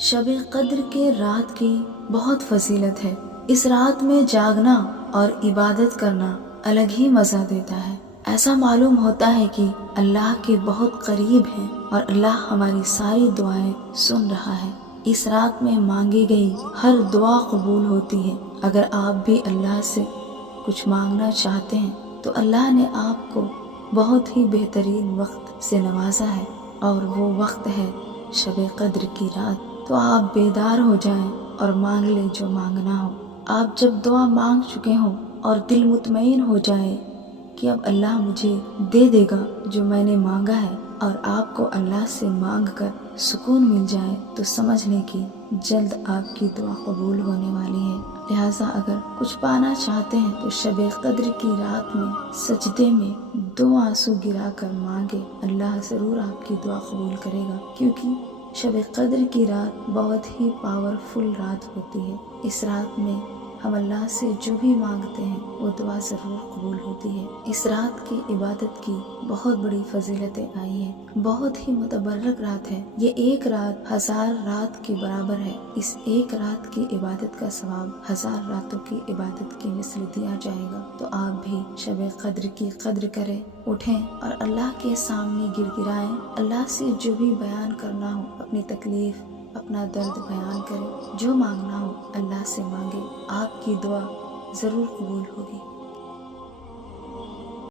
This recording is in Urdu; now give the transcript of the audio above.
شب قدر کے رات کی بہت فضیلت ہے۔ اس رات میں جاگنا اور عبادت کرنا الگ ہی مزہ دیتا ہے۔ ایسا معلوم ہوتا ہے کہ اللہ کے بہت قریب ہیں اور اللہ ہماری ساری دعائیں سن رہا ہے۔ اس رات میں مانگی گئی ہر دعا قبول ہوتی ہے۔ اگر آپ بھی اللہ سے کچھ مانگنا چاہتے ہیں تو اللہ نے آپ کو بہت ہی بہترین وقت سے نوازا ہے، اور وہ وقت ہے شب قدر کی رات۔ تو آپ بیدار ہو جائیں اور مانگ لیں جو مانگنا ہو۔ آپ جب دعا مانگ چکے ہوں اور دل مطمئن ہو جائے کہ اب اللہ مجھے دے دے گا جو میں نے مانگا ہے، اور آپ کو اللہ سے مانگ کر سکون مل جائے، تو سمجھ لیں کہ جلد آپ کی دعا قبول ہونے والی ہے۔ لہٰذا اگر کچھ پانا چاہتے ہیں تو شب قدر کی رات میں سجدے میں 2 آنسو گرا کر مانگے، اللہ ضرور آپ کی دعا قبول کرے گا، کیونکہ شب قدر کی رات بہت ہی پاورفل رات ہوتی ہے۔ اس رات میں ہم اللہ سے جو بھی مانگتے ہیں وہ دعا ضرور قبول ہوتی ہے۔ اس رات کی عبادت کی بہت بڑی فضیلتیں آئی ہیں، بہت ہی متبرک رات ہے۔ یہ ایک رات 1000 رات کے برابر ہے۔ اس ایک رات کی عبادت کا ثواب 1000 راتوں کی عبادت کی مثل دیا جائے گا۔ تو آپ بھی شب قدر کی قدر کریں، اٹھیں اور اللہ کے سامنے گر گرائیں۔ اللہ سے جو بھی بیان کرنا ہو، اپنی تکلیف، اپنا درد بیان کرے، جو مانگنا ہو اللہ سے مانگے، آپ کی دعا ضرور قبول ہوگی۔